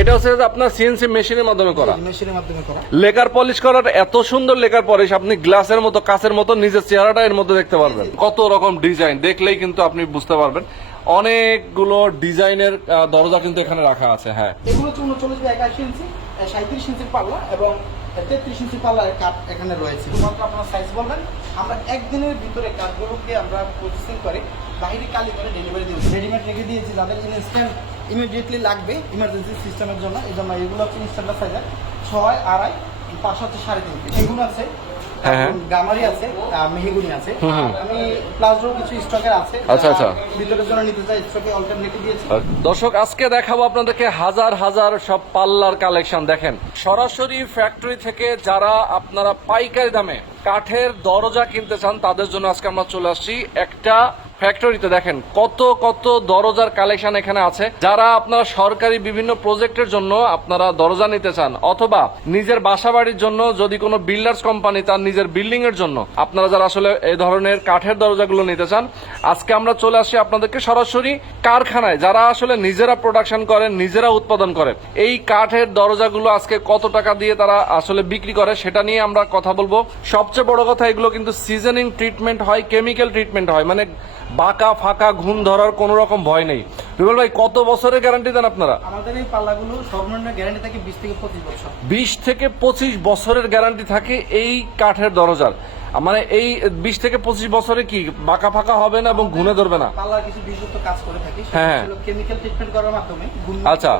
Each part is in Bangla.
এটা হচ্ছে আপনার সিএনসি মেশিনের মাধ্যমে করা, মেশিনের মাধ্যমে করা। লেকার পলিশ করার এত সুন্দর লেকার পলিশ, আপনি গ্লাসের মতো কাচের মতো নিজের চেহারাটা এর মধ্যে দেখতে পারবেন। কত রকম ডিজাইন দেখলেই কিন্তু আপনি বুঝতে পারবেন। অনেকগুলো ডিজাইনের দরজা কিন্তু এখানে রাখা আছে। হ্যাঁ, এগুলো হচ্ছে 39 বাই 81 ইঞ্চি, 37 ইঞ্চির পাল্লা এবং 33 ইঞ্চি পাল্লার কাঠ এখানে রয়েছে। মাত্র আপনারা সাইজ বলবেন, আমরা একদিনের ভিতরে কাঠগুলোকে আমরা প্রসেসিং করে বাইরে কালি করে ডেলিভারি দিই। রেডিমেড রেখে দিয়েছি যাদের ইনস্ট্যান্ট ইমিডিয়েটলি লাগবে ইমার্জেন্সি সিস্টেমের জন্য। এই জন্য এগুলো হচ্ছে ইনস্ট্যান্ট সাইজের 6, 2.5, 5 হচ্ছে 3.5। এগুলো আছে, গামারি আছে, মেহগুনি আছে। আমি প্লাজো কিছু স্টকের আছে। আচ্ছা আচ্ছা, ভিতরের জন্য নিতে চাই স্টকে অল্টার রেখে দিয়েছি। দর্শক আজকে দেখাবো আপনাদেরকে হাজার হাজার সব পাল্লার কালেকশন। দেখেন, সরাসরি ফ্যাক্টরি থেকে যারা আপনারা পাইকারি দামে কাঠের দরজা কিনতে চান তাদের জন্য আজকে আমরা চলে আসছি একটা ফ্যাক্টরিতে। দেখেন কত কত দরজার কালেকশন এখানে আছে। যারা আপনারা সরকারি বিভিন্ন প্রজেক্টের জন্য আপনারা দরজা নিতে চান, অথবা নিজের বাসা বাড়ির জন্য, যদি কোনো বিল্ডার্স কোম্পানি তার নিজের বিল্ডিং এর জন্য আপনারা যারা আসলে এই ধরনের কাঠের দরজাগুলো নিতে চান, আজকে আমরা চলে আসি আপনাদেরকে সরাসরি কারখানায়, যারা আসলে নিজেরা প্রোডাকশন করেন, নিজেরা উৎপাদন করেন। এই কাঠের দরজাগুলো আজকে কত টাকা দিয়ে তারা আসলে বিক্রি করে সেটা নিয়ে আমরা কথা বলবো। সবচেয়ে বড় কথা, এগুলো কিন্তু সিজনিং ট্রিটমেন্ট হয়, কেমিক্যাল ট্রিটমেন্ট হয়, মানে বাঁকা ফাঁকা ঘুণ ধরার কোনো রকম ভয় নেই। রুবেল ভাই, কত বছরের গ্যারান্টি দেন আপনারা? আমাদের এই পাল্লাগুলো সর্বনিম্ন গ্যারান্টি থাকে 20 থেকে 25 বছর। 20 থেকে 25 বছরের গ্যারান্টি থাকে এই কাঠের দরজার। মানে এই 20 থেকে 25 বছরে কি বাঁকা ফাঁকা হবে না এবং ঘুণে ধরবে না? পাল্লার কিছু বিশুদ্ধ কাজ করে থাকি, হ্যাঁ, কেমিক্যাল ট্রিটমেন্ট করার মাধ্যমে, আচ্ছা,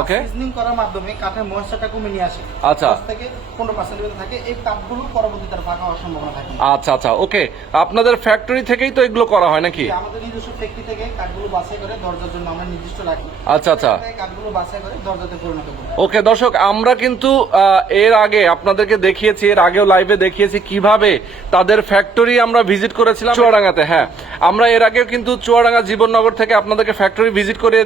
ওকে, সিজনিং করার মাধ্যমে কাঠের ময়েশ্চারটা কমে নিয়ে আসে। আচ্ছা, 10 থেকে 15% থাকে। এই কাঠগুলো পরবর্তীতে আর ফাঁকা হওয়ার সম্ভাবনা থাকে না। আচ্ছা আচ্ছা, ওকে। আপনাদের ফ্যাক্টরি থেকেই তো এগুলো করা হয় নাকি? আমাদের নিজস্ব ফ্যাক্টরি থেকে কাঠগুলো বাছাই করে দরজার জন্য আমরা নির্দিষ্ট রাখি। আচ্ছা আচ্ছা, কাঠগুলো বাছাই করে দরজাতে পরিণত করি। ওকে দর্শক, আমরা কিন্তু এর আগে আপনাদেরকে দেখিয়েছি, এর আগেও লাইভে দেখিয়েছি কিভাবে তাদের ফ্যাক্টরি আমরা ভিজিট করেছিলাম চুয়াডাঙ্গাতে। হ্যাঁ, আমরা এর আগেও কিন্তু চুয়াডাঙ্গা জীবননগর থেকে আপনাদেরকে ফ্যাক্টরি ভিজিট করে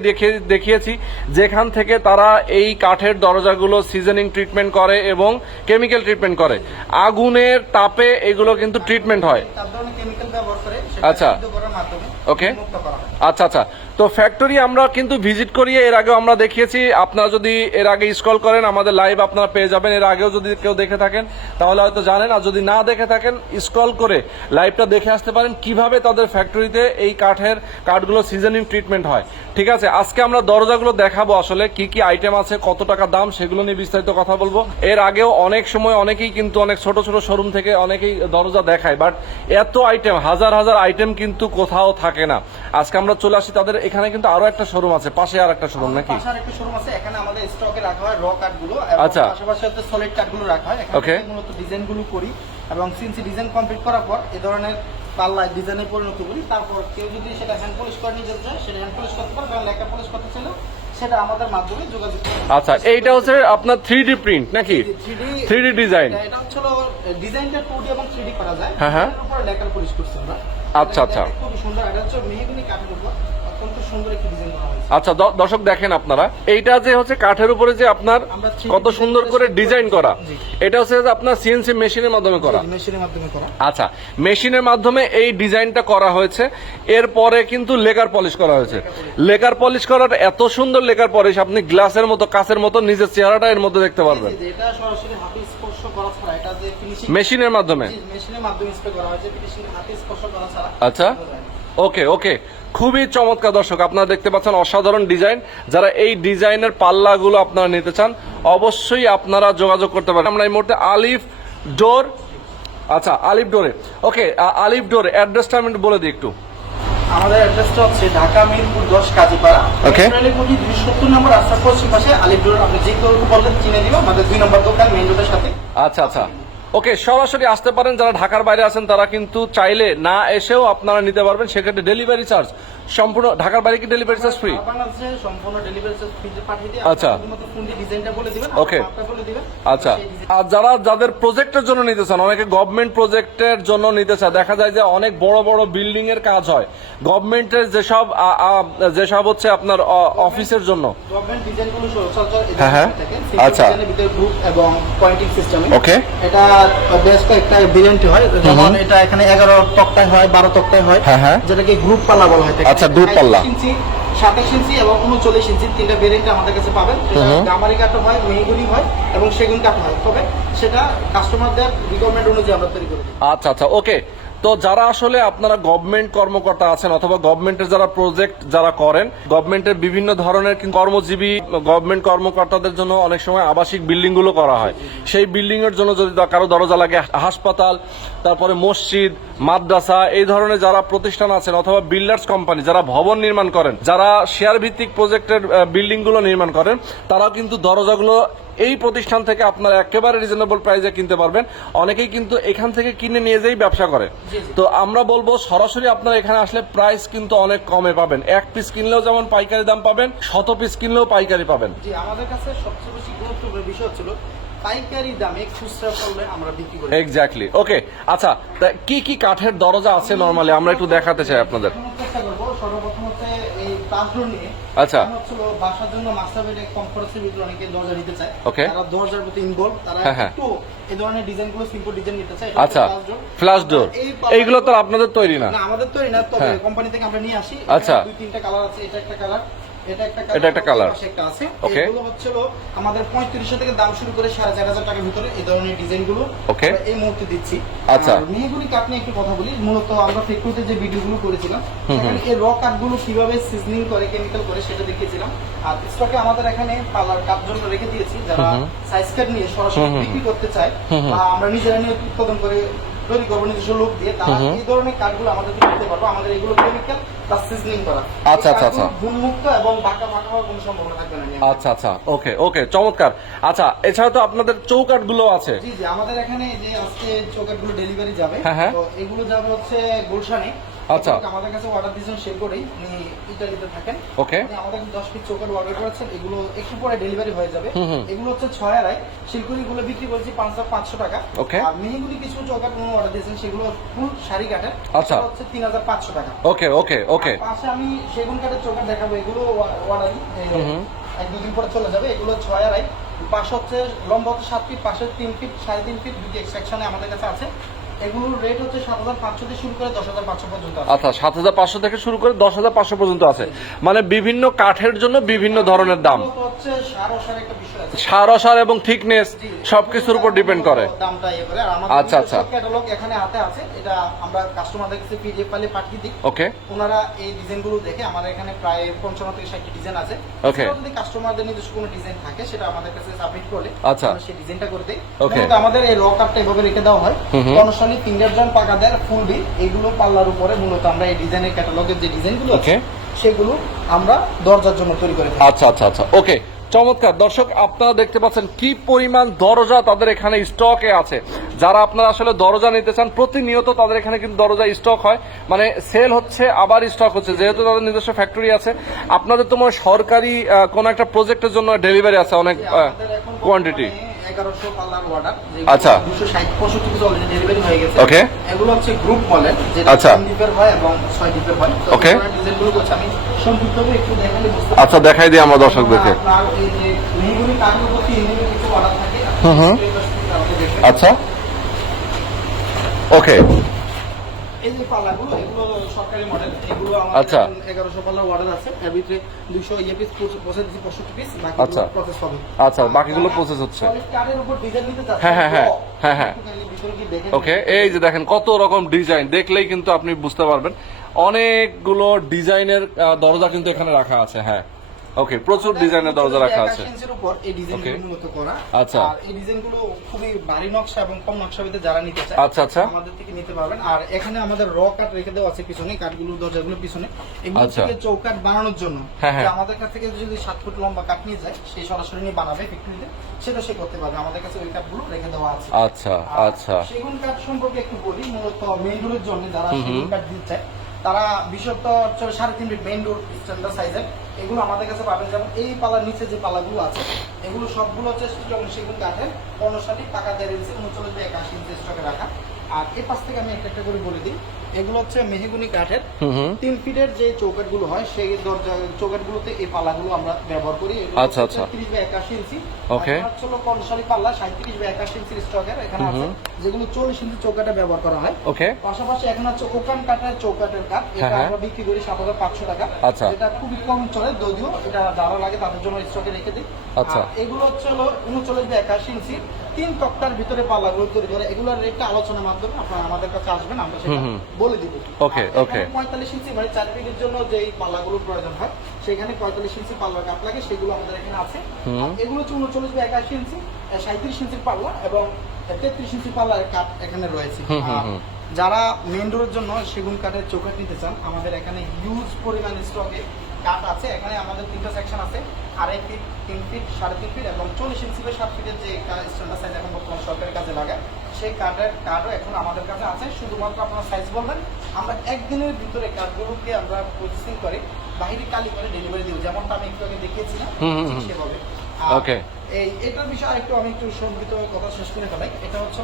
দেখিয়েছি, যেখান থেকে তারা এই কাঠের দরজাগুলো সিজনিং ট্রিটমেন্ট করে এবং কেমিক্যাল ট্রিটমেন্ট করে। আগুনের তাপে এগুলো কিন্তু ট্রিটমেন্ট হয়। আচ্ছা, ওকে, আচ্ছা আচ্ছা। তো ফ্যাক্টরি আমরা কিন্তু ভিজিট করিয়ে এর আগেও আমরা দেখিয়েছি। আপনারা যদি এর আগে স্ক্রল করেন আমাদের লাইভ আপনারা পেয়ে যাবেন। এর আগেও যদি কেউ দেখে থাকেন তাহলে হয়তো জানেন, আর যদি না দেখে থাকেন স্ক্রল করে লাইভটা দেখে আসতে পারেন কিভাবে তাদের ফ্যাক্টরিতে এই কাঠগুলো সিজনিং ট্রিটমেন্ট হয়। ঠিক আছে, আজকে আমরা দরজাগুলো দেখাবো, আসলে কি কি আইটেম আছে, কত টাকা দাম, সেগুলো নিয়ে বিস্তারিত কথা বলবো। এর আগেও অনেক সময় অনেকেই কিন্তু অনেক ছোট ছোট শোরুম থেকে অনেকেই দরজা দেখায়, বাট এত আইটেম, হাজার হাজার আইটেম কিন্তু কোথাও থাকে না। আজকে আমরা চলে আসি তাদের এখানে, কিন্তু আরো একটা শোরুম আছে, পাশে আর একটা শোরুম নাকি? পাশে আরেকটা শোরুম আছে, এখানে আমাদের স্টকে রাখা হয় র কাঠগুলো। আচ্ছা, পাশাপাশি হচ্ছে সলিড কাঠগুলো রাখা হয়। ওকে, এখানে মূলত ডিজাইনগুলো করি এবং সিএনসি ডিজাইন কমপ্লিট করার পর এই ধরনের পাল্লা ডিজাইনে পরিণত করি। তারপর কেউ যদি সেটা হ্যান্ড পলিশ করে নিতে চায় সেটা হ্যান্ড পলিশ করতে পারে, কারণ লেখা পলিশ করতে চাইলে সেটা আমাদের মাধ্যমে যোগাযোগ করে। আচ্ছা, এইটা হচ্ছে আপনার 3D প্রিন্ট নাকি? 3D design. এটা হচ্ছে ডিজাইনটা 2D এবং 3D করা যায়। হ্যাঁ হ্যাঁ, এর উপরে লেখা পলিশ করছি আমরা। আচ্ছা আচ্ছা, খুব সুন্দর। এটা হচ্ছে মেহগনি কাঠের উপর অত্যন্ত সুন্দর একটি ডিজাইন করা হয়েছে। আচ্ছা দর্শক দেখেন, আপনারা এইটা যে হচ্ছে কাঠের উপরে যে আপনার কত সুন্দর করে ডিজাইন করা, এটা হচ্ছে আপনার সিএনসি মেশিনের মাধ্যমে করা। মেশিনের মাধ্যমে করা। আচ্ছা, মেশিনের মাধ্যমে এই ডিজাইনটা করা হয়েছে। এরপরে কিন্তু লেকার পলিশ করা হয়েছে। লেকার পলিশ করার এত সুন্দর লেকার পলিশ, আপনি গ্লাসের মতো কাচের মতো নিজের চেহারাটা এর মধ্যে দেখতে পারবেন। এটা সরাসরি হাতে স্পর্শ করা ছাড়া, এটা যে ফিনিশিং মেশিনের মাধ্যমে স্প্রে করা হয়েছে, ফিনিশিং হাতে স্পর্শ করা ছাড়া। আচ্ছা, ওকে ওকে, খুবই চমৎকার দর্শক, আপনারা দেখতে পাচ্ছেন অসাধারণ ডিজাইন। যারা এই ডিজাইনের পাল্লাগুলো আপনারা নিতে চান অবশ্যই আপনারা যোগাযোগ করতে পারেন। আমরা এই মুহূর্তে আলিফ ডোর, আচ্ছা আলিফ ডোরে, ওকে, আলিফ ডোর অ্যাড্রেসটা আমি বলে দিই একটু। আমাদের অ্যাড্রেসটা হচ্ছে ঢাকা মিরপুর 10 কাজীপাড়া, ওকে, 270 নম্বর রাস্তার পশ্চিম পাশে আলিফ ডোর। আপনি যে কেউ বললেন চিনে দিব, আমাদের 2 নম্বর দোকান মেইন রোডের সাথে। আচ্ছা আচ্ছা, ওকে, সরাসরি আসতে পারেন। যারা ঢাকার বাইরে আছেন তারা কিন্তু চাইলে না এসেও আপনারা নিতে পারবেন। সেক্ষেত্রে ডেলিভারি চার্জ সম্পূর্ণ, ঢাকার বাইরে কি ডেলিভারি চার্জ ফ্রি? সম্পূর্ণ ডেলিভারি চার্জ ফ্রি পাঠিয়ে দিই। আচ্ছা, ডিজাইনটা বলে দিবেন, ওকে, বলে দিবেন। আচ্ছা, আর যাদের প্রজেক্টের জন্য নিতে চান, অনেকে গভর্নমেন্ট প্রজেক্টের জন্য নিতে চায়, দেখা যায় যে অনেক বড় বড় বিল্ডিং এর কাজ হয় গভর্নমেন্টের, যেসব হচ্ছে আপনার অফিসের জন্য। গভর্নমেন্ট ডিজাইনগুলো সচরাচর হ্যাঁ হ্যাঁ, আচ্ছা, ভিতরে গ্রুপ এবং পয়েন্টিং সিস্টেম। ওকে, এটা বেশ কয়েকটা ভেরিয়েন্ট হয়, যেমন এটা এখানে 11 তক্তায় হয়, 12 তক্তায় হয়, হ্যাঁ হ্যাঁ, যেটাকে গ্রুপ পাল্লা বলা হয়। আচ্ছা, গ্রুপ পাল্লা। 27 ইঞ্চি এবং 39 ইঞ্চি তিনটা ভেরিয়েন্ট আমাদের কাছে পাবেন। গামারি কাঠ হয়, মেহগনি হয় এবং সেগুন কাঠ হয়, তবে সেটা কাস্টমারদের রিকোয়ারমেন্ট অনুযায়ী আমরা তৈরি করে দিই। আচ্ছা আচ্ছা, ওকে। তো যারা আসলে আপনারা গভর্নমেন্ট কর্মকর্তা আছেন অথবা গভর্নমেন্টের যারা প্রজেক্ট যারা করেন, গভর্নমেন্টের বিভিন্ন ধরনের কর্মজীবী গভর্নমেন্ট কর্মকর্তাদের জন্য অনেক সময় আবাসিক বিল্ডিং গুলো করা হয়। সেই বিল্ডিং এর জন্য যদি কারো দরজা লাগে, হাসপাতাল, তারপরে মসজিদ, মাদ্রাসা, এই ধরনের যারা প্রতিষ্ঠান আছেন অথবা বিল্ডার্স কোম্পানি যারা ভবন নির্মাণ করেন, যারা শেয়ার ভিত্তিক প্রজেক্টের বিল্ডিং গুলো নির্মাণ করেন, তারাও কিন্তু দরজাগুলো এই প্রতিষ্ঠান থেকে আপনারা একেবারে রিজনেবল প্রাইসে কিনতে পারবেন। অনেকেই কিন্তু এখান থেকে কিনে নিয়ে যেই ব্যবসা করে। তো আমরা বলবো সরাসরি আপনারা এখানে আসলে প্রাইস কিন্তু অনেক কমে পাবেন। এক পিস কিনলেও যেমন পাইকারি দাম পাবেন, 100 পিস কিনলেও পাইকারি পাবেন। জি, আমাদের কাছে সবচেয়ে বেশি গুরুত্বপূর্ণ বিষয় হচ্ছিল পাইকারি দামে খুচরা করলে আমরা বিক্রি করি। এক্স্যাক্টলি, ওকে। আচ্ছা, তা কি কি কাঠের দরজা আছে নরমালি আমরা একটু দেখাতে চাই আপনাদের। এখন চেষ্টা করবো সর্বপ্রথম হচ্ছে এই প্লাসডোর নিয়ে। আচ্ছা। এখন হচ্ছিল বাসার জন্য মাস্টার বেডে কমফোর্টের ভিতরে অনেকে দরজা নিতে চায়। Okay. তারা দরজার প্রতি ইনভলভ, তারা হ্যাঁ। একটু এই ধরনের ডিজাইনগুলো সিম্পল ডিজাইন নিতে চায়। আচ্ছা, ফ্ল্যাশ ডোর এইগুলো তো আপনাদের তৈরি না? না, আমাদের তৈরি না, তবে হ্যাঁ। কোম্পানি থেকে আমরা নিয়ে আসি। আচ্ছা। দুই তিনটা কালার আছে, এটা একটা কালার, এটা একটা কালার, পাশে একটা আছে। Okay. এগুলো হচ্ছিল আমাদের 3500 থেকে দাম শুরু করে 4500 টাকার ভিতরে এই ধরনের ডিজাইনগুলো Okay. আমরা এই মুহূর্তে দিচ্ছি। আচ্ছা। আর মেহগনি কাঠ নিয়ে একটু কথা বলি। মূলত আমরা ফ্যাক্টরিতে যে ভিডিওগুলো করেছিলাম সেখানে এই র কাঠগুলো কিভাবে সিজনিং করে, কেমিক্যাল করে সেটা দেখিয়েছিলাম। আর স্টকে আমাদের এখানে পার্লার কাঠ জন্য রেখে দিয়েছি, যারা সাইজ কাট নিয়ে সরাসরি বিক্রি করতে চায় বা আমরা নিজেরা নিয়ে উৎপাদন করে তৈরি করবো নিজস্ব লোক দিয়ে, তারা এই ধরনের কাঠগুলো আমাদের থেকে নিতে পারবো। আমাদের এগুলো কেমিক্যাল প্লাস সিজনিং করা। আচ্ছা আচ্ছা আচ্ছা, গুণমুক্ত এবং বাঁকা বাঁকা হওয়ার কোনো সম্ভাবনা থাকবে না। আচ্ছা আচ্ছা, ওকে ওকে, চমৎকার। আচ্ছা, এছাড়া তো আপনাদের চৌকাঠ গুলো আছে? জি জি, আমাদের এখানে যে আজকে চৌকাঠগুলো ডেলিভারি যাবে, হ্যাঁ। তো এগুলো যাবে হচ্ছে গুলশানে। আচ্ছা। আমাদের কাছে অর্ডার দিয়েছেন সে করেই, উনি ইতালিতে থাকেন। ওকে। উনি আমাদের 10 পিস চৌকাঠ অর্ডার করেছেন, এগুলো একটু পরে ডেলিভারি হয়ে যাবে। এগুলো হচ্ছে 6 আড়াই, শিলকুড়ি গুলো বিক্রি করছি 500 টাকা। ওকে। আর মেহগুলি কিছু চৌকাঠ উনি অর্ডার দিয়েছেন, সেগুলো ফুল শাড়ি কাঠের, আচ্ছা। সেটা হচ্ছে 3500 টাকা। ওকে ওকে ওকে। আর পাশে আমি সেগুন কাঠের চৌকাঠ দেখাবো, এগুলো অর্ডারই 1-2 দিন পরে চলে যাবে। এগুলো 6 আড়াই, পাশে হচ্ছে লম্বা হচ্ছে 7 ফিট, পাশে 3 ফিট, 3.5 ফিট, দুটি এক্সট্রাকশনে আমাদের কাছে আছে। এগুলোর রেট হচ্ছে 7500 থেকে শুরু করে 10500 পর্যন্ত আছে। আচ্ছা, 7500 থেকে শুরু করে 10500 পর্যন্ত আছে, মানে বিভিন্ন কাঠের জন্য বিভিন্ন ধরনের দাম। এগুলো তো হচ্ছে সার একটা বিষয় আছে, সার এবং থিকনেস সবকিছুর উপর ডিপেন্ড করে। দামটা ইয়ে করে। আর আমাদের আচ্ছা আচ্ছা, ক্যাটালগ এখানে হাতে আছে, এটা আমরা কাস্টমারদের কাছে পিডিএফ ফাইলে পাঠিয়ে দিই। ওকে। ওনারা এই ডিজাইনগুলো দেখে, আমাদের এখানে প্রায় 55 থেকে 60টি ডিজাইন আছে। ওকে। যদি কাস্টমারদের নিজস্ব কোনো ডিজাইন থাকে সেটা আমাদের কাছে সাবমিট করলে আচ্ছা, আমরা সেই ডিজাইনটা করে দেই। ওকে। মূলত আমাদের এই র কাটটা এভাবে রেখে দেওয়া হয়, কর্ণশালী, ফিঙ্গার জয়েন্ট, পাকাদের, ফুল বি, এগুলো পাল্লার উপরে মূলত আমরা এই ডিজাইনের ক্যাটালগের যে ডিজাইনগুলো আছে সেগুলো আমরা দরজার জন্য তৈরি করে থাকি। আচ্ছা আচ্ছা আচ্ছা, ওকে, চমৎকার। দর্শক, আপনারা দেখতে পাচ্ছেন কি পরিমাণ দরজা তাদের এখানে স্টকে আছে। যারা আপনারা আসলে দরজা নিতে চান, প্রতিনিয়ত তাদের এখানে কিন্তু দরজা স্টক হয়, মানে সেল হচ্ছে আবার স্টক হচ্ছে, যেহেতু তাদের নিজস্ব ফ্যাক্টরি আছে। আপনাদের তো মনে সরকারি কোন একটা প্রজেক্টের জন্য ডেলিভারি আছে অনেক কোয়ান্টিটি। 1100 পাল্লার অর্ডার, আচ্ছা, 265 পিস অলরেডি ডেলিভারি হয়ে গেছে। ওকে। এগুলো হচ্ছে গ্রুপ মডেল, যেটা 3 ডিপের হয় এবং 6 ডিপের হয়। তো ওকে। এই ডিজাইনগুলো করছি আমি সংক্ষিপ্তভাবে একটু দেখালে বুঝতে পারবেন। আচ্ছা, দেখাই দিই আমরা দর্শকদেরকে। আপনার এই যে মেহগনি কাঠের প্রতি ইন্ডিভিজুয়াল কিছু অর্ডার থাকে। আচ্ছা, ওকে। এই যে পাল্লাগুলো, এগুলো সরকারি মডেল, এগুলো আমাদের আচ্ছা। 1100 পাল্লা অর্ডার আছে। এর ভিতরে 200 পিস প্রসেস দিছি, 65 পিস, আচ্ছা। বাকিগুলো প্রসেস হবে। আচ্ছা, বাকিগুলো প্রসেস হচ্ছে। সলিড কাঠের উপর ডিজাইন নিতে চাচ্ছেন? হ্যাঁ হ্যাঁ হ্যাঁ হ্যাঁ হ্যাঁ, ভিতরে কি দেখেন? ওকে। এই যে দেখেন কত রকম ডিজাইন, দেখলেই কিন্তু আপনি বুঝতে পারবেন। অনেকগুলো ডিজাইনের দরজা কিন্তু এখানে রাখা আছে। হ্যাঁ, ওকে, প্রচুর ডিজাইনের দরজা রাখা আছে। 81 ইঞ্চির উপর এই ডিজাইনগুলো মূলত করা। আচ্ছা। আর এই ডিজাইনগুলো খুবই ভারী নকশা এবং কম নকশার ভিতরে যারা নিতে চায় আচ্ছা আচ্ছা, আমাদের থেকে নিতে পারবেন। আর এখানে আমাদের র কাঠ রেখে দেওয়া আছে পিছনে, কাঠগুলো দরজাগুলো পিছনে, এগুলো আচ্ছা। থেকে চৌকাঠ বানানোর জন্য। হ্যাঁ, হ্যাঁ। যে আমাদের কাছ থেকে যদি 7 ফুট লম্বা কাঠ নিয়ে যায়, সে সরাসরি নিয়ে বানাবে ফ্যাক্টরিতে, সেটা সে করতে পারবে। আমাদের কাছে ওই কাঠগুলো রেখে দেওয়া আছে। আচ্ছা আর আচ্ছা, সেগুন কাঠ সম্পর্কে একটু বলি। মূলত মেইন ডোরের জন্য যারা সেগুন কাঠ দিতে চায়, তারা বিশেষত 3.5 ফিট মেইন ডোর স্ট্যান্ডার্ড সাইজের, এগুলো আমাদের কাছে পাবেন। যেমন এই পালার নিচে যে পালাগুলো আছে, এগুলো সবগুলো হচ্ছে সেগুন কাঠের, কর্ণশালী, পাকা 1.5 ইঞ্চি, 39 বাই 81 ইঞ্চি স্টকে রাখা। আর এই পাশ থেকে আমি একটা একটা করে বলে দিই, এগুলো হচ্ছে মেহগুনি কাঠের হুম 3 ফিটের যে চৌকাঠ গুলো হয়, সেই দরজা চৌকাঠ গুলোতে এই পাল্লাগুলো আমরা ব্যবহার করি। আচ্ছা, আচ্ছা। 30 বাই 81 ইঞ্চি। Okay. আর হচ্ছে কনসালি পাল্লা 37 বাই 81 ইঞ্চির স্টকের এখানে আছে, যেগুলো 40 ইঞ্চি চৌকাঠে ব্যবহার করা হয়। ওকে। পাশাপাশি এখানে হচ্ছে ওকান কাঠের চৌকাঠের কাঠ, এটা হ্যাঁ। আমরা বিক্রি করি 7500 টাকা। আচ্ছা। এটা খুবই কম চলে, যদিও এটা যারা লাগে তাদের জন্য স্টকে রেখে দিই। আচ্ছা। আর এগুলো হচ্ছে 39 বাই 81 ইঞ্চি 3 তক্তার ভিতরে পাল্লাগুলো তৈরি করে। এগুলোর রেটটা আলোচনার মাধ্যমে আপনারা আমাদের কাছে আসবেন, আমরা সেটা বলে দিব। Okay, আর okay. এখানে 45 ইঞ্চি মানে 4 ফিটের জন্য যেই পাল্লাগুলো প্রয়োজন হয়, সেখানে 45 ইঞ্চি পাল্লার কাঠ লাগে, সেগুলো আমাদের এখানে আছে। আর এগুলো হচ্ছে 39 বাই 81 ইঞ্চি 37 ইঞ্চির পাল্লা এবং 33 ইঞ্চি পাল্লার কাঠ এখানে রয়েছে। আর যারা মেইন ডোরের জন্য সেগুন কাঠের চৌকাঠ নিতে চান, আমাদের এখানে হিউজ পরিমাণ স্টকে কাঠ আছে। এখানে আমাদের 3টা সেকশন আছে, 2.5 ফিট, 3 ফিট, 3.5 ফিট এবং 40 ইঞ্চি বা 7 ফিটের যে স্ট্যান্ডার্ড সাইজ এখন বর্তমান সরকারি কাজে লাগায়, সেই কাঠও এখন আমাদের কাছে আছে। শুধুমাত্র আপনারা সাইজ বলবেন, আমরা একদিনের ভিতরে কাঠগুলোকে আমরা প্রসেসিং করে বাইরে কালি করে ডেলিভারি দিব, যেমনটা আমি একটু আগে দেখিয়েছিলাম ঠিক সেভাবে। ওকে। এটার বিষয়ে আমি একটু সংক্ষিপ্ত কথা শেষ করে ফেলাই। এটা হচ্ছে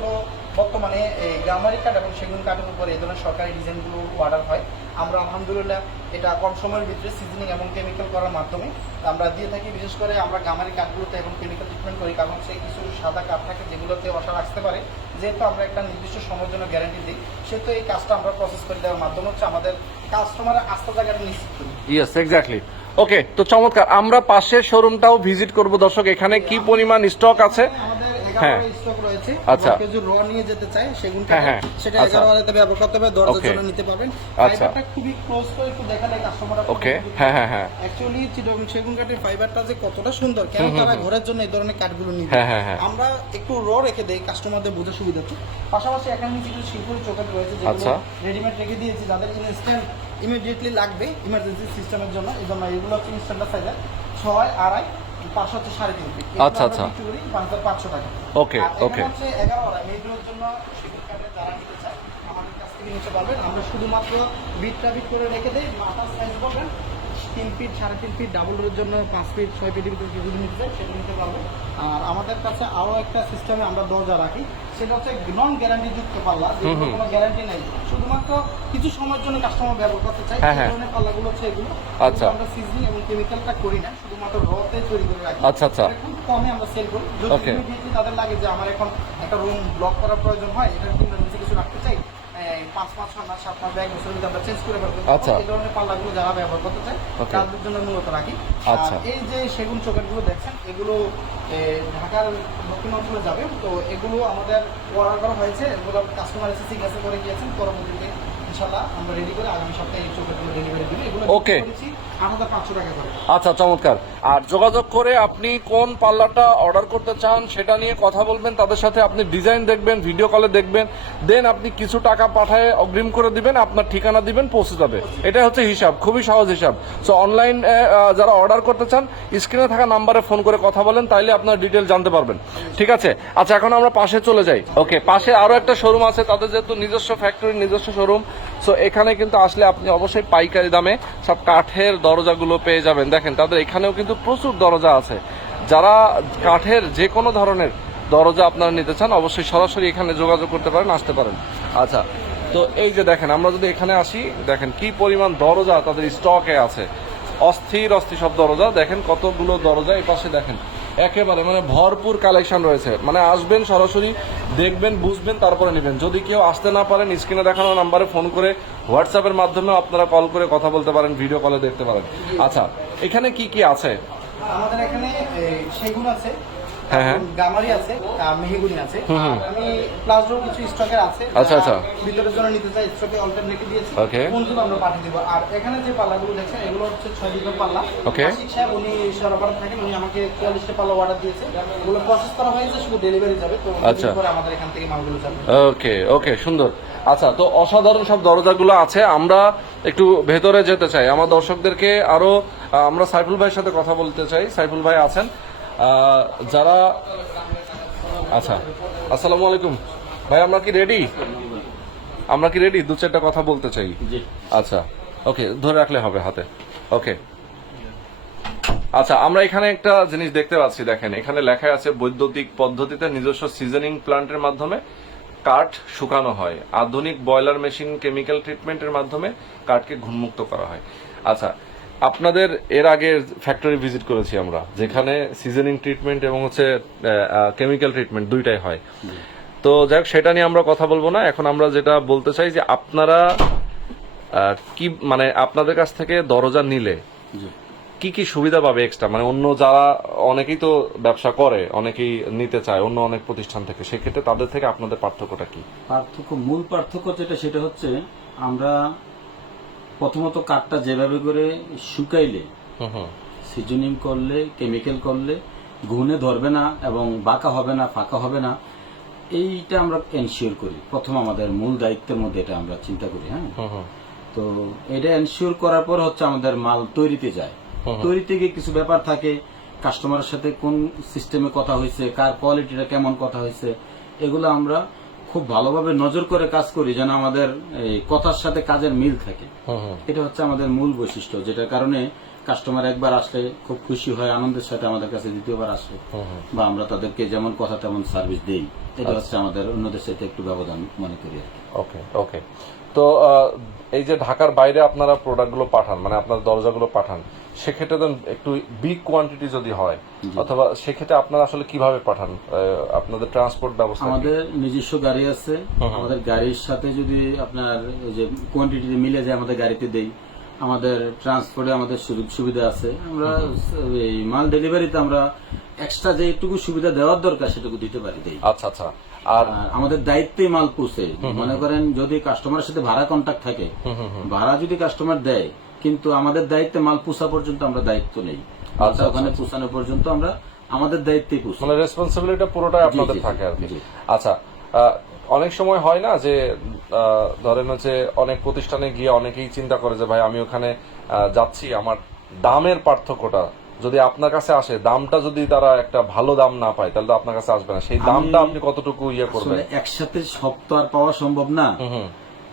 বর্তমানে গামারি কাঠ এবং সেগুন কাঠের উপরে এই ধরনের সরকারি ডিজাইনগুলো অর্ডার হয়। আমরা আলহামদুলিল্লাহ এটা কম সময়ের ভিতরে সিজনিং এবং কেমিক্যাল করার মাধ্যমে আমরা দিয়ে থাকি। বিশেষ করে আমরা গামারি কাঠগুলোতে এখন কেমিক্যাল ট্রিটমেন্ট করি, কারণ হচ্ছে কিছু সাদা কাঠ থাকে যেগুলোতে অসার আসতে পারে। যেহেতু আমরা একটা নির্দিষ্ট সময়ের জন্য গ্যারান্টি দিই, সেহেতু এই কাজটা আমরা প্রসেস করে দেওয়ার মাধ্যমে হচ্ছে আমাদের কাস্টমারের আস্থা জায়গাটা নিশ্চিত করি। Yes, exactly. ওকে, তো চমৎকার। আমরা পাশের শোরুমটাও ভিজিট করব দর্শক, এখানে কি পরিমাণ স্টক আছে। আমাদের হ্যাঁ। 11 স্টক রয়েছে। আচ্ছা। কেউ যদি র নিয়ে যেতে চায় সেগুন হ্যাঁ, হ্যাঁ। সেটা আচ্ছা। 11 ওয়ালাতে ব্যবহার করতে হবে, দরজার Okay. জন্য নিতে পারবেন। আচ্ছা। ফাইবারটা খুবই ক্লোজ করে একটু দেখালে কাস্টমাররা ওকে। হ্যাঁ, হ্যাঁ, হ্যাঁ। অ্যাকচুয়ালি চিটাগং সেগুন কাঠের ফাইবারটা যে কতটা সুন্দর, কেন তারা ঘরের জন্য এই ধরনের কাঠগুলো নিবে। হ্যাঁ, হ্যাঁ, হ্যাঁ। আমরা একটু র রেখে দেই কাস্টমারদের বোঝার সুবিধাতে। পাশাপাশি এখানে কিছু শিল্পের চৌকাঠ রয়েছে যেগুলো আচ্ছা। রেডিমেড রেখে দিয়েছি, যাদের ইনস্ট্যান্ট ইমিডিয়েটলি লাগবে ইমার্জেন্সি সিস্টেমের জন্য। এই জন্য এগুলো হচ্ছে স্ট্যান্ডার্ড সাইজের 6, 2.5, 5 হচ্ছে 3.5 ফিট। আচ্ছা, আচ্ছা। 5500 টাকা। ওকে, আর এখানে ওকে। হচ্ছে 11 ওয়ালা মেয়েদের জন্য সেগুন কাঠের যারা নিতে চায় আমাদের কাছ থেকে নিতে পারবেন। আমরা শুধুমাত্র বিটটা বিট করে রেখে দেই। মাথার সাইজ বলবেন 3 ফিট, 3.5 ফিট, ডাবল ডোরের জন্য 5 ফিট, 6 ফিটের ভিতরে যদি নিতে চাই সেটা নিতে পারবেন। আর আমাদের কাছে আরও একটা সিস্টেমে আমরা দরজা রাখি, সেটা হচ্ছে নন গ্যারান্টি যুক্ত পাল্লা, যেগুলো কোনো গ্যারান্টি নাই, শুধুমাত্র কিছু সময়ের জন্য কাস্টমার ব্যবহার করতে চাই। হ্যাঁ, এই হ্যাঁ। ধরনের পাল্লাগুলো হচ্ছে এগুলো। আচ্ছা। আমরা সিজনিং এবং কেমিক্যালটা করি না, শুধুমাত্র রতে তৈরি করে রাখি। আচ্ছা, আচ্ছা। এটা খুব কমে আমরা সেল করি। যদি Okay. immediately তাদের লাগে যে আমার এখন একটা রুম ব্লক করার প্রয়োজন হয়, এটা কিন্তু নিচে কিছু রাখতে চাই, 5 মাস, 6 মাস, 7 মাস, ব্যাগ বছরের মধ্যে আমরা চেঞ্জ করে পারবো। আচ্ছা। এই ধরনের পাল্লাগুলো যারা ব্যবহার করতে চায় Okay. তাদের জন্য মূলত রাখি। আচ্ছা। আর এই যে সেগুন চৌকাঠগুলো দেখছেন, এগুলো ঢাকার দক্ষিণ অঞ্চলে যাবে, তো এগুলো আমাদের অর্ডার করা হয়েছে। এগুলো কাস্টমার এসে সিগনেচার করে গিয়েছেন, পরবর্তীতে ইনশাআল্লাহ আমরা রেডি করে আগামী সপ্তাহে এই চৌকাঠগুলো ডেলিভারি দিব। এগুলো Okay. করেছি 8500 টাকা করে। আচ্ছা, চমৎকার। আর যোগাযোগ করে আপনি কোন পাল্লাটা অর্ডার করতে চান সেটা নিয়ে কথা বলবেন তাদের সাথে, আপনি ডিজাইন দেখবেন, ভিডিও কলে দেখবেন, দেন আপনি কিছু টাকা পাঠায় অগ্রিম করে দিবেন, আপনার ঠিকানা দিবেন, পৌঁছে যাবে। এটা হচ্ছে হিসাব, খুবই সহজ হিসাব। সো অনলাইন যারা অর্ডার করতে চান স্ক্রিনে থাকা নাম্বারে ফোন করে কথা বলেন, তাইলে আপনার ডিটেল জানতে পারবেন। ঠিক আছে। আচ্ছা, এখন আমরা পাশে চলে যাই। ওকে, পাশে আরো একটা শোরুম আছে, তাদের যেহেতু নিজস্ব ফ্যাক্টরি, নিজস্ব শোরুম, সো এখানে কিন্তু আসলে আপনি অবশ্যই পাইকারি দামে সব কাঠের দরজাগুলো পেয়ে যাবেন। দেখেন তাদের এখানেও কিন্তু প্রচুর দরজা আছে। যারা কাঠের যে কোনো ধরনের দরজা আপনারা নিতে চান অবশ্যই সরাসরি এখানে যোগাযোগ করতে পারেন, আসতে পারেন। আচ্ছা, তো এই যে দেখেন, আমরা যদি এখানে আসি, দেখেন কি পরিমাণ দরজা তাদের স্টকে আছে। অস্থির অস্থির সব দরজা, দেখেন কতগুলো দরজা। এই পাশে দেখেন একেবারে মানে ভরপুর কালেকশন রয়েছে। মানে আসবেন, সরাসরি দেখবেন, বুঝবেন, তারপরে নেবেন। যদি কেউ আসতে না পারেন স্ক্রিনে দেখানো নাম্বারে ফোন করে, হোয়াটসঅ্যাপের মাধ্যমে আপনারা কল করে কথা বলতে পারেন, ভিডিও কলে দেখতে পারেন। আচ্ছা, এখানে কি কি আছে? আমাদের এখানে সেগুন আছে, হ্যাঁ, হ্যাঁ। গামারি আছে, মেহগুনি আছে। আর আমি প্লাজো কিছু স্টকের আছে, আচ্ছা, আচ্ছা। ভিতরের জন্য নিতে চাই স্টকে অল্টার রেখে দিয়েছি। Okay. কোনগুলো আমরা পাঠিয়ে দেবো। আর এখানে যে পাল্লাগুলো দেখছেন এগুলো হচ্ছে 6 লিটার পাল্লা। Okay. আশিক সাহেব উনি সরবরাহ থাকেন, উনি আমাকে 44টা পাল্লা অর্ডার দিয়েছে। এগুলো প্রসেস করা হয়েছে, শুধু ডেলিভারি যাবে। তো আচ্ছা। পরে আমাদের এখান থেকে মালগুলো যাবে। ওকে, ওকে, সুন্দর। আচ্ছা, তো অসাধারণ সব দরজাগুলো আছে। আমরা একটু ভেতরে যেতে চাই, আমার দর্শকদেরকে আরো আমরা সাইফুল ভাইয়ের সাথে কথা বলতে চাই। সাইফুল ভাই আছেন যারা। আচ্ছা, আসসালামু আলাইকুম ভাই, আমরা কি রেডি? আমরা কি রেডি? দু চারটা কথা বলতে চাই। আচ্ছা, ওকে, ধরে রাখলে হবে হাতে। ওকে। আচ্ছা, আমরা এখানে একটা জিনিস দেখতে পাচ্ছি, দেখেন এখানে লেখা আছে বৈদ্যুতিক পদ্ধতিতে নিজস্ব সিজনিং প্লান্টের মাধ্যমে কাঠ শুকানো হয়, আধুনিক বয়লার মেশিন কেমিক্যাল ট্রিটমেন্টের মাধ্যমে কাঠকে ঘুণমুক্ত করা হয়। আচ্ছা, আপনাদের এর আগে ফ্যাক্টরি ভিজিট করেছি আমরা, যেখানে সিজনিং ট্রিটমেন্ট এবং হচ্ছে কেমিক্যাল ট্রিটমেন্ট দুইটাই হয়। তো যাই হোক, সেটা নিয়ে আমরা কথা বলবো না। এখন আমরা যেটা বলতে চাই যে আপনারা কি মানে আপনাদের কাছ থেকে দরজা নিলে কি কি সুবিধা পাবে এক্সট্রা, মানে অন্য যারা অনেকেই তো ব্যবসা করে, অনেকেই নিতে চায় অন্য অনেক প্রতিষ্ঠান থেকে, সেক্ষেত্রে তাদের থেকে আপনাদের পার্থক্যটা কি? মূল পার্থক্য যেটা সেটা হচ্ছে আমরা প্রথমত কাঠটা যেভাবে করে শুকাইলে, সিজনিং করলে, কেমিক্যাল করলে ঘুণে ধরবে না এবং বাঁকা হবে না, ফাঁকা হবে না, এইটা আমরা এনশিওর করি। প্রথম আমাদের মূল দায়িত্বের মধ্যে এটা আমরা চিন্তা করি। হ্যাঁ, তো এটা এনশিওর করার পর হচ্ছে আমাদের মাল তৈরিতে যায়। তৈরিতে গিয়ে কিছু ব্যাপার থাকে, কাস্টমারের সাথে কোন সিস্টেমে কথা হয়েছে, কার কোয়ালিটিটা কেমন কথা হয়েছে, এগুলো আমরা খুব ভালোভাবে নজর করে কাজ করি যেন আমাদের এই কথার সাথে কাজের মিল থাকে। এটা হচ্ছে আমাদের মূল বৈশিষ্ট্য, যেটার কারণে কাস্টমার একবার আসলে খুব খুশি হয়, আনন্দের সাথে আমাদের কাছে দ্বিতীয়বার আসে, বা আমরা তাদেরকে যেমন কথা তেমন সার্ভিস দেই। এটা হচ্ছে আমাদের অন্যদের সাথে একটু ব্যবধান মনে করি আর কি। ওকে ওকে। তো এই যে ঢাকার বাইরে আপনারা প্রোডাক্টগুলো পাঠান, মানে আপনার দরজাগুলো পাঠান, সেক্ষেত্রে তো একটু বিগ কোয়ান্টিটি যদি হয়, অথবা সেক্ষেত্রে আপনারা আসলে কিভাবে পাঠান? আপনাদের ট্রান্সপোর্ট ব্যবস্থা? আমাদের নিজস্ব গাড়ি আছে। আমাদের গাড়ির সাথে যদি আপনার এই যে কোয়ান্টিটি মিলে যায় আমাদের গাড়িতে দেই। আমাদের ট্রান্সপোর্টে আমাদের সুযোগ সুবিধা আছে। আমরা এই মাল ডেলিভারিতে আমরা এক্সট্রা যেটুকু সুবিধা দেওয়ার দরকার সেটুকু দিতে পারি, দেই। আচ্ছা আচ্ছা। আর আমাদের দায়িত্বে মাল পৌঁছে। মনে করেন যদি কাস্টমারের সাথে ভাড়া কন্ট্যাক্ট থাকে, ভাড়া যদি কাস্টমার দেয়, কিন্তু আমাদের দায়িত্বে মাল পৌঁছা পর্যন্ত আমরা দায়িত্ব নেই। আচ্ছা, ওখানে পৌঁছানো পর্যন্ত আমরা আমাদের দায়িত্বেই পৌঁছাই, মানে রেসপন্সিবিলিটি পুরোটাই আপনাদের থাকে আর কি। আচ্ছা, অনেক সময় হয় না যে ধরেন হচ্ছে অনেক প্রতিষ্ঠানে গিয়ে অনেকেই চিন্তা করে যে ভাই আমি ওখানে যাচ্ছি, আমার দামের পার্থক্যটা যদি আপনার কাছে আসে, দামটা যদি তারা একটা ভালো দাম না পায়, তাহলে তো আপনার কাছে আসবে না। সেই দামটা আপনি কতটুকু ইয়ে করবেন? একসাথে সব তো আর পাওয়া সম্ভব না।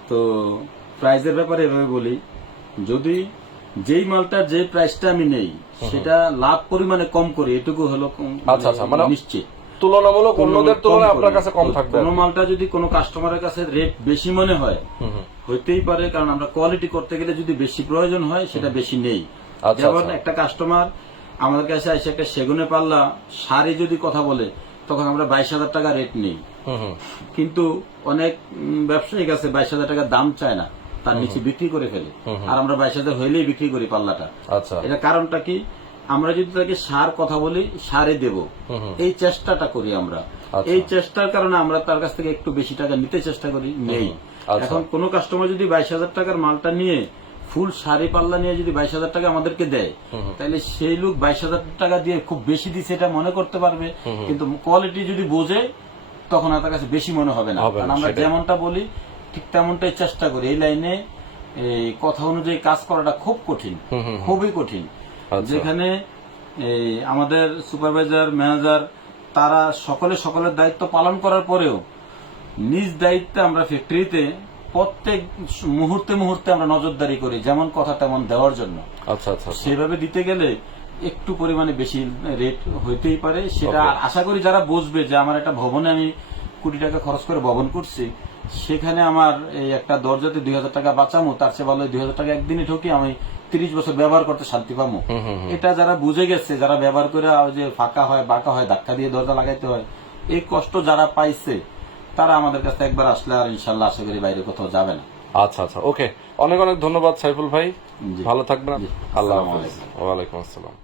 তো প্রাইজের ব্যাপারে এভাবে বলি, যদি যেই মালটার যে প্রাইসটা আমি নেই সেটা লাভ পরিমাণে কম করি, এটুকু হলো আচ্ছা আচ্ছা, মানে নিশ্চিত তুলনামূলক অন্যদের তুলনায় আপনার কাছে কম থাকবে। কোনো মালটা যদি কোনো কাস্টমারের কাছে রেট বেশি মনে হয়, হইতেই পারে, কারণ আমরা কোয়ালিটি করতে গেলে যদি বেশি প্রয়োজন হয় সেটা বেশি নেই। যেমন একটা কাস্টমার আমাদের কাছে এসে একটা সেগুনে পাল্লা শাড়ি যদি কথা বলে, তখন আমরা 22,000 টাকা রেট নেই। কিন্তু অনেক ব্যবসায়িক আছে 22,000 টাকা দাম চায় না, তার নিচে বিক্রি করে ফেলে, আর আমরা 22,000 হইলেই বিক্রি করি পাল্লাটা। আচ্ছা, এটা কারণটা কি? আমরা যদি তাকে সার কথা বলি, সারে দেব, এই চেষ্টাটা করি আমরা। এই চেষ্টার কারণে আমরা তার কাছ থেকে একটু বেশি টাকা নিতে চেষ্টা করি, নেই। এখন কোন কাস্টমার যদি 22,000 টাকার মালটা নিয়ে ফুল শাড়ি পাল্লা নিয়ে যদি 22,000 টাকা আমাদেরকে দেয়, তাহলে সেই লোক 22,000 টাকা দিয়ে খুব বেশি দিচ্ছে এটা মনে করতে পারবে, কিন্তু কোয়ালিটি যদি বোঝে তখন তার কাছে বেশি মনে হবে না। কারণ আমরা যেমনটা বলি ঠিক তেমনটাই চেষ্টা করি। এই লাইনে এই কথা অনুযায়ী কাজ করাটা খুব কঠিন, খুবই কঠিন। যেখানে এই আমাদের সুপারভাইজার, ম্যানেজার, তারা সকলের দায়িত্ব পালন করার পরেও নিজ দায়িত্বে আমরা ফ্যাক্টরিতে প্রত্যেক মুহূর্তে মুহূর্তে আমরা নজরদারি করি, যেমন কথা তেমন দেওয়ার জন্য। আচ্ছা আচ্ছা, সেভাবে দিতে গেলে একটু পরিমাণে বেশি রেট হইতেই পারে। সেটা আশা করি যারা বুঝবে যে আমার একটা ভবনে আমি কোটি টাকা খরচ করে ভবন করছি, সেখানে আমার এই একটা দরজাতে 2,000 টাকা বাঁচামো, তার চেয়ে ভালো 2,000 টাকা একদিনে ঠকি আমি 30 বছর ব্যবহার করতে শান্তি পাবো। এটা যারা বুঝে গেছে, যারা ব্যবহার করে যে ফাঁকা হয়, বাঁকা হয়, ধাক্কা দিয়ে দরজা লাগাইতে হয়, এই কষ্ট যারা পাইছে, তারা আমাদের কাছে একবার আসলে আর ইনশাল্লাহ আশা করি বাইরে কোথাও যাবে না। আচ্ছা আচ্ছা, ওকে। অনেক অনেক ধন্যবাদ সাইফুল ভাই, ভালো থাকবেন। আল্লাহ হাফেজ। ওয়ালাইকুম আসসালাম।